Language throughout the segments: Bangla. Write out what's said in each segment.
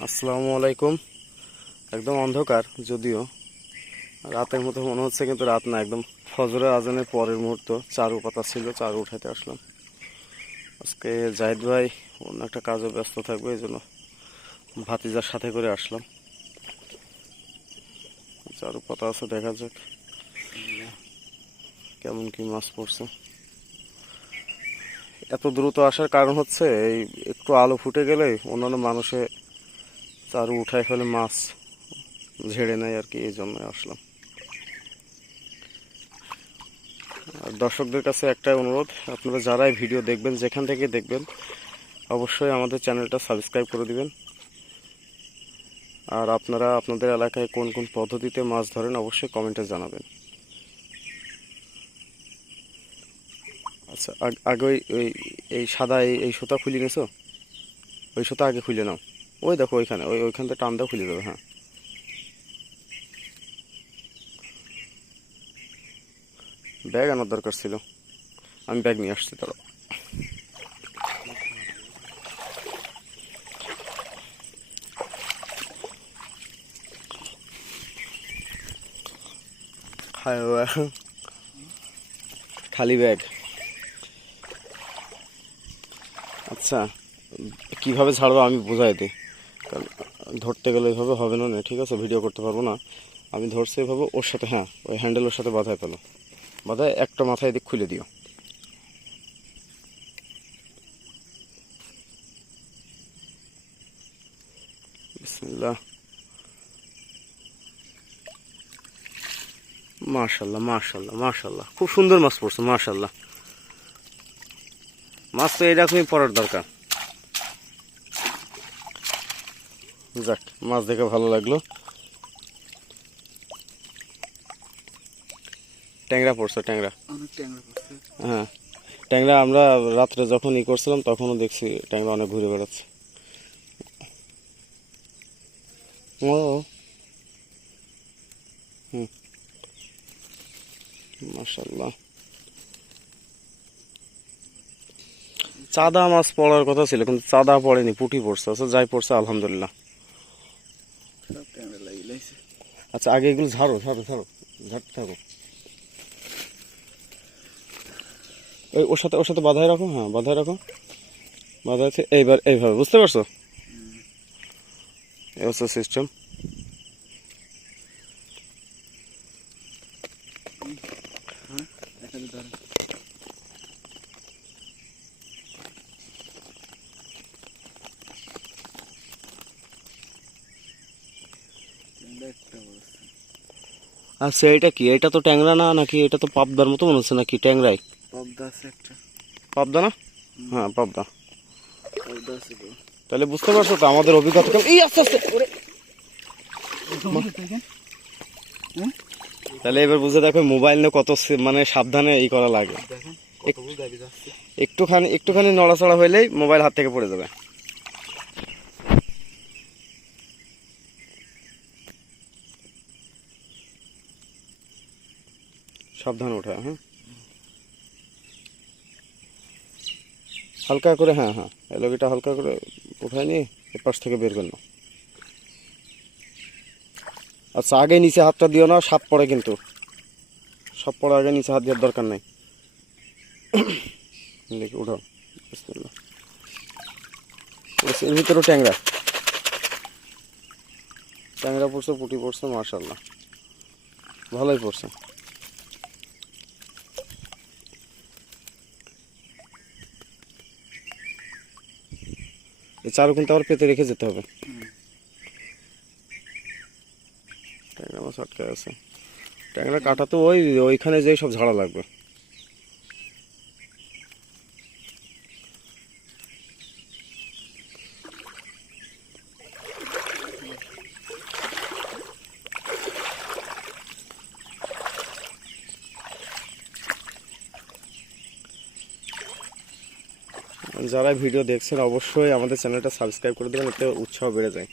আসসালামু আলাইকুম। একদম অন্ধকার, যদিও রাতের মতো মনে হচ্ছে, কিন্তু রাত না, একদম ফজরের আজানের পরের মুহূর্ত। চারু পাতা ছিল, চারু উঠাইতে আসলাম। আজকে জাহিদ ভাই অন্য একটা কাজে ব্যস্ত থাকবে, এই জন্য ভাতিজার সাথে করে আসলাম। চারু পাতা আছে, দেখা যাক কেমন কি মাছ পড়ছে। এত দ্রুত আসার কারণ হচ্ছে এই একটু আলো ফুটে গেলে অন্যান্য মানুষে চারু উঠায় ফেলে, মাছ ঝেড়ে নেয় আর কি, এই জন্য আসলাম। আর দর্শকদের কাছে একটাই অনুরোধ, আপনারা যারাই ভিডিও দেখবেন, যেখান থেকে দেখবেন, অবশ্যই আমাদের চ্যানেলটা সাবস্ক্রাইব করে দিবেন। আর আপনারা আপনাদের এলাকায় কোন কোন পদ্ধতিতে মাছ ধরেন অবশ্যই কমেন্টে জানাবেন। আচ্ছা, আগে ওই এই সাদা এই সুতা খুলে নিছো? ওই সুতা আগে খুলে নাও। ওই দেখো ওইখানে, ওইখান থেকে টান দাও, খুলে দেবে। হ্যাঁ, ব্যাগ আনার দরকার ছিল, আমি ব্যাগ নিয়ে আসছি। তারা খালি ব্যাগ। আচ্ছা, কিভাবে ছাড়বো আমি বোঝাই দিই, কারণ ধরতে গেলে এইভাবে হবে না। ঠিক আছে, ভিডিও করতে পারবো না। আমি ধরছি এইভাবে, ওর সাথে, হ্যাঁ, ওই হ্যান্ডেল ওর সাথে বাঁধায় পেলো, বাঁধায় একটা মাথায় এদিক খুলে দিও। বিসমিল্লাহ। মাশাল্লাহ, মাশাল্লাহ, মাশাল্লাহ, খুব সুন্দর মাছ পড়ছে, মাশাল্লাহ। মাছ তো এরকমই পড়ার দরকার। যাক, মাছ দেখে ভালো লাগলো। ট্যাংরা পড়ছে, ট্যাংরা। হ্যাঁ, ট্যাংরা আমরা রাত্রে যখন করছিলাম তখনও দেখছি ট্যাংরা অনেক ঘুরে বেড়াচ্ছে। ও, হুম, মাশাল্লাহ। চাঁদা মাছ পড়ার কথা ছিল, কিন্তু চাঁদা পড়েনি, পুঁটি পড়ছে। আচ্ছা, যাই পড়ছে আলহামদুলিল্লাহ। আচ্ছা, আগে এগুলো ঝাড়ো, ঝাড়ো, ঝাড়ো, ঝাড়তে থাকো। ওর সাথে বাঁধায় রাখো, হ্যাঁ, বাঁধায় রাখো। বাঁধা আছে, এইবার এইভাবে, বুঝতে পারছো? এই হচ্ছে সিস্টেম। আচ্ছা, এটা কি? এটা তো ট্যাংরা না, নাকি এটা তো পাবদার মতো মনে হচ্ছে, নাকি ট্যাংরাই? পাবদা আছে একটা। পাবদা না? হ্যাঁ, পাবদা। তাহলে বুঝতে পারছো তো আমাদের অভিজ্ঞতা কেমন। এই আস্তে আস্তে ওরে। তাহলে এবার বুঝে দেখো, মোবাইল নিয়ে কত মানে সাবধানে এই করা লাগে। একটুখানি একটুখানি নড়াচড়া হইলেই মোবাইল হাত থেকে পড়ে যাবে। সাবধানে ওঠা, হ্যাঁ, হালকা করে, হ্যাঁ হ্যাঁ, এলোগিটা হালকা করে উঠায় নিয়ে এপাশ থেকে বের করে নাও। আচ্ছা, আগে নিচে হাতটা দিও না, সাপ পড়ে কিন্তু। সাপ পড়ে আগে নিচে হাত দেওয়ার দরকার নাই। দেখি, উঠাও। বিসমিল্লাহ। এর ভিতরেও ট্যাংরা, ট্যাংরা পড়ছে, পুঁটি পড়ছে, মাশাল্লাহ, ভালোই পড়ছে। এই চারু কিন্তু আবার পেতে রেখে যেতে হবে। ট্যাংরা মাছ আটকে আছে। ট্যাংরা কাটা তো ওইখানে যেই সব ঝাড়া লাগবে। যারা ভিডিও দেখছেন অবশ্যই আমাদের চ্যানেলটা সাবস্ক্রাইব করে দেবেন, এতে উৎসাহ বেড়ে যায়।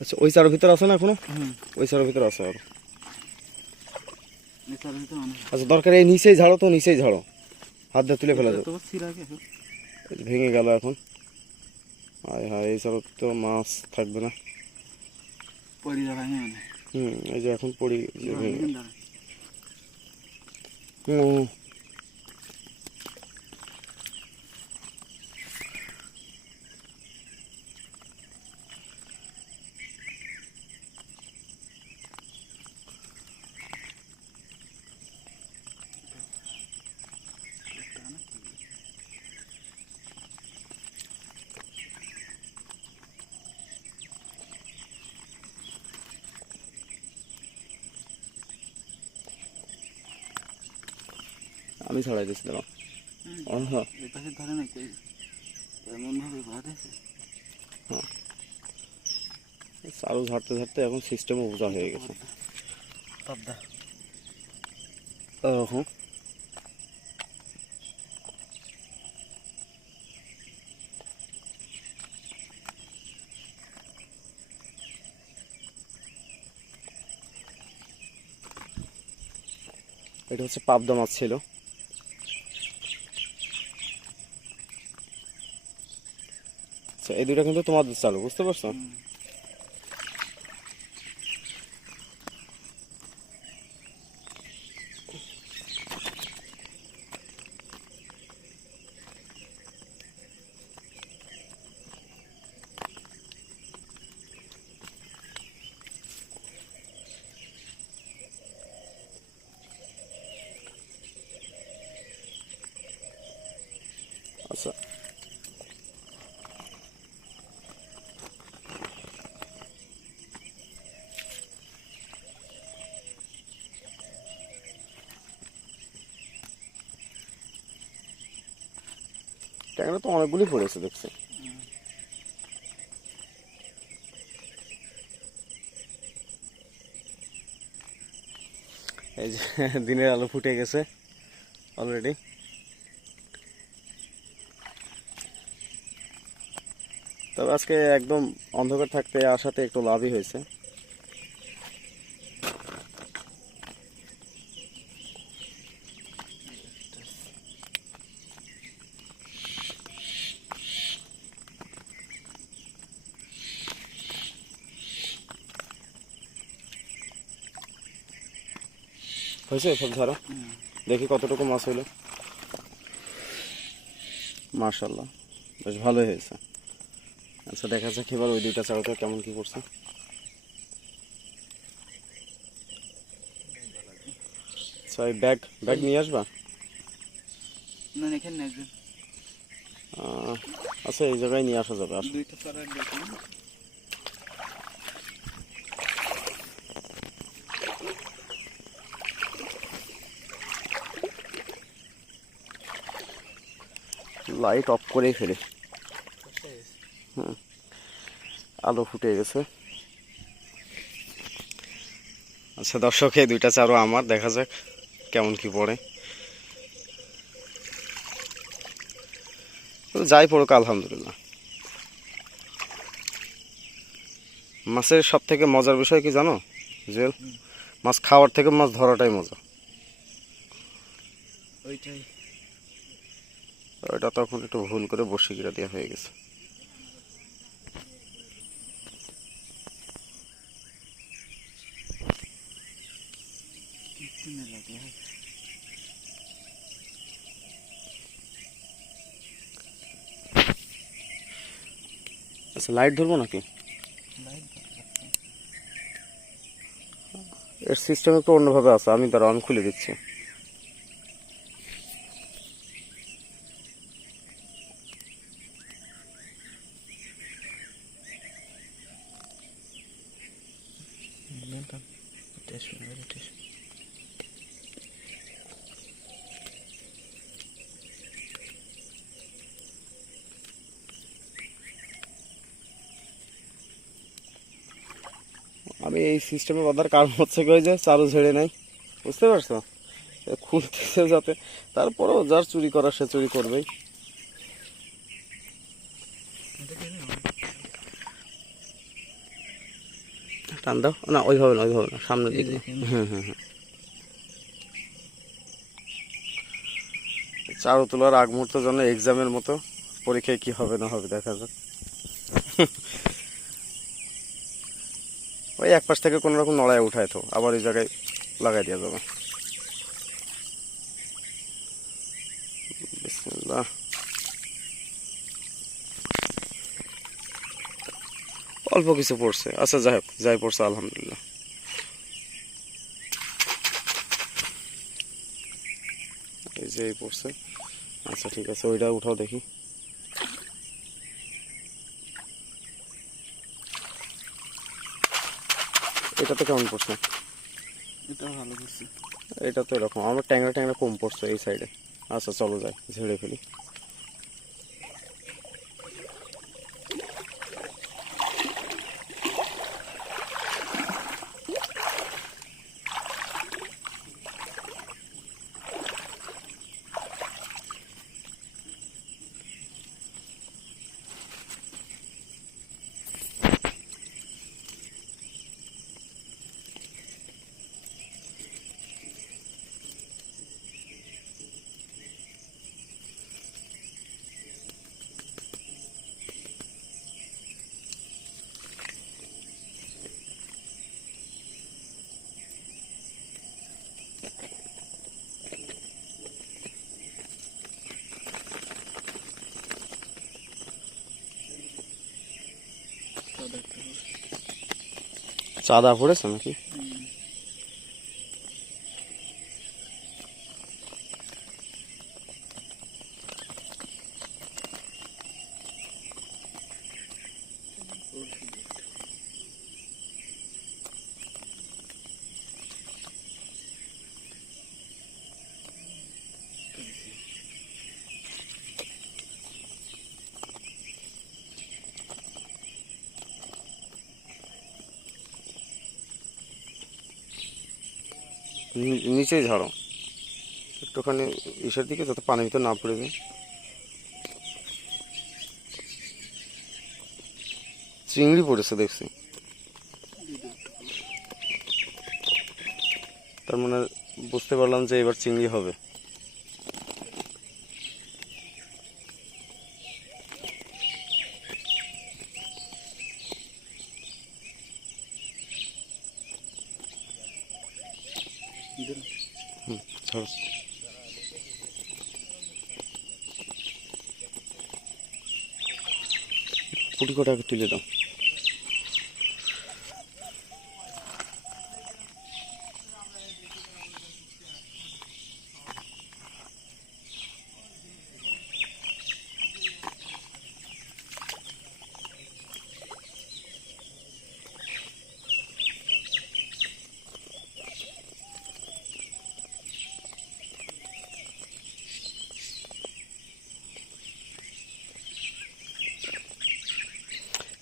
আচ্ছা ওই চারের ভিতরে আছে না এখনো? হুম, ওই চারের ভিতরে আছে আর। এই চারের ভিতরে অনেক। আচ্ছা দরকার এই নিচেই ঝাড়ো, তো নিচেই ঝাড়ো, হাত দিয়ে তুলে ফেলা যাবে। তো ছিঁড়া গেছে। এই যে ভেঙে গেল এখন। হায় হায়, এই চারও তো মাছ থাকবে না। পড়ি যাবে মানে। এই যে এখন পড়ি যে ভেঙে গেল। দাঁড়া। হুম, আমি ছাড়াই দিচ্ছি দাঁড়াও। হ্যাঁ এই পাশে ধরে নাই কই এমন ভাবে বাঁধেছে। চারু ঝাড়তে ঝাড়তে এখন সিস্টেমও বোঝা হয়ে গেছে। পাবদা। হ্যাঁ এটা হচ্ছে পাবদা মাছ ছিল। আচ্ছা এই দুইটা কিন্তু তোমাদের চালু, বুঝতে পারছো? আচ্ছা ট্যাংরা তো অনেকগুলি পড়েছে দেখছি। এই যে দিনের আলো ফুটে গেছে অলরেডি। তবে আজকে একদম অন্ধকার থাকতে আসাতে একটু লাভই হয়েছে। হয়েছে সব ঝাড়া, দেখি কতটুকু মাছ হইলো। মাশাআল্লাহ বেশ ভালোই হয়েছে। আচ্ছা দেখা যাক এবার ওই দুইটা চাউটা কেমন কি করছে। আচ্ছা এই ব্যাগ ব্যাগ নিয়ে আসবা? না এখানে একজন। আচ্ছা এই জায়গায় নিয়ে আসা যাবে। আসো দুইটা চারা দেখুন। লাইট অফ করেই ফেলি। আলো ফুটে গেছে। আচ্ছা দর্শক এই দুইটা চারও আমার, দেখা যাক কেমন কি পড়ে। যাই পড়ুক আলহামদুলিল্লাহ। মাছের সব থেকে মজার বিষয় কি জানো জুয়েল? মাছ খাওয়ার থেকে মাছ ধরাটাই মজা। ওইটাই। ওইটা তখন একটু ভুল করে বসি গিরা দেওয়া হয়ে গেছে। আচ্ছা লাইট ধরবো নাকি? এর সিস্টেম একটু অন্যভাবে আছে, আমি দাঁড়াও আমি খুলে দিচ্ছি। আমি এই সিস্টেমে বাঁধার কারণ হচ্ছে কি, ওই যে চারু ঝেড়ে নাই, বুঝতে পারছো? খুলতেছে যাতে, তারপরেও যার চুরি করার সে চুরি করবেই। টান দাও, না ওইভাবে না, ওইভাবে না, সামনের দিকে। হুম হুম হুম। চারু তোলার আগ মুহূর্তের জন্য এক্সামের মতো, পরীক্ষায় কি হবে না হবে দেখা যাক। ওই এক পাশ থেকে কোনো রকম নড়ায় উঠায় তো আবার এই জায়গায় লাগাই দেওয়া যাবে। বিসমিল্লাহ। অল্প কিছু পড়ছে, আচ্ছা যাই হোক, যাই পড়ছে আলহামদুলিল্লাহ। এই যে এই পড়ছে, আচ্ছা ঠিক আছে, ওইটা উঠাও দেখি। এটা তো কেমন পড়ছে? এটা ভালো করছে। এটা তো এরকম, আমার ট্যাংরা ট্যাংরা কম পড়ছে এই সাইডে। আচ্ছা চলো যাই, ঝেড়ে ফেলি। চাঁদা পড়েছে নাকি? নিচেই ঝাড়ো একটুখানি, ইসের দিকে, যাতে পানির ভিতর না পড়ে যায়। চিংড়ি পড়েছে দেখছি, তার মানে বুঝতে পারলাম যে এবার চিংড়ি হবে। হুম, ধরো। পুটি কটা আগে তুলে দাও।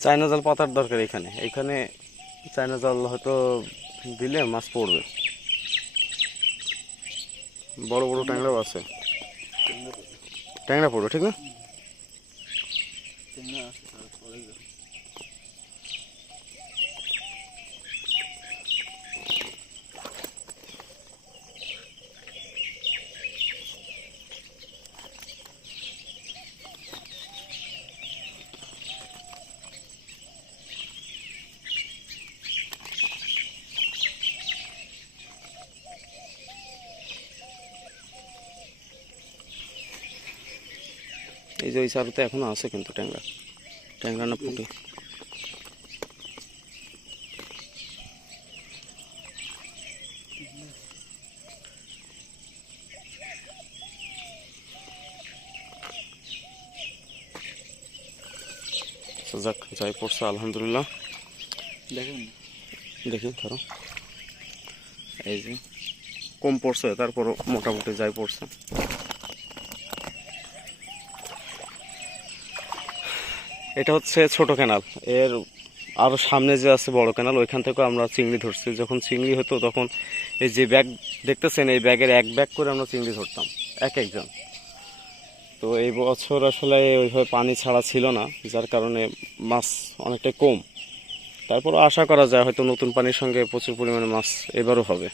চায়না জাল পাতার দরকার এখানে, এখানে চায়না জাল হয়তো দিলে মাছ পড়বে। বড় বড় ট্যাংরাও আছে, ট্যাংরা পড়বে ঠিক না? এই যে ওই চারুতে এখনো আছে কিন্তু ট্যাংরা, ট্যাংরা না পুঁটি। যাক, যাই পড়ছে আলহামদুলিল্লাহ। দেখেন দেখি ধরো, এই যে কম পড়ছে, তারপরও মোটামুটি যাই পড়ছে। এটা হচ্ছে ছোট ক্যানাল, এর আরও সামনে যে আছে বড় ক্যানাল, ওইখান থেকেও আমরা চিংড়ি ধরছি। যখন চিংড়ি হতো তখন এই যে ব্যাগ দেখতেছেন, এই ব্যাগের এক ব্যাগ করে আমরা চিংড়ি ধরতাম এক একজন। তো এই বছর আসলে ওইভাবে পানি ছাড়া ছিল না, যার কারণে মাছ অনেকটাই কম। তারপরও আশা করা যায় হয়তো নতুন পানির সঙ্গে প্রচুর পরিমাণে মাছ এবারও হবে।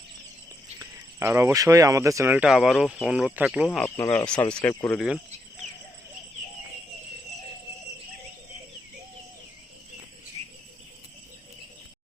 আর অবশ্যই আমাদের চ্যানেলটা আবারও অনুরোধ থাকলো আপনারা সাবস্ক্রাইব করে দিবেন।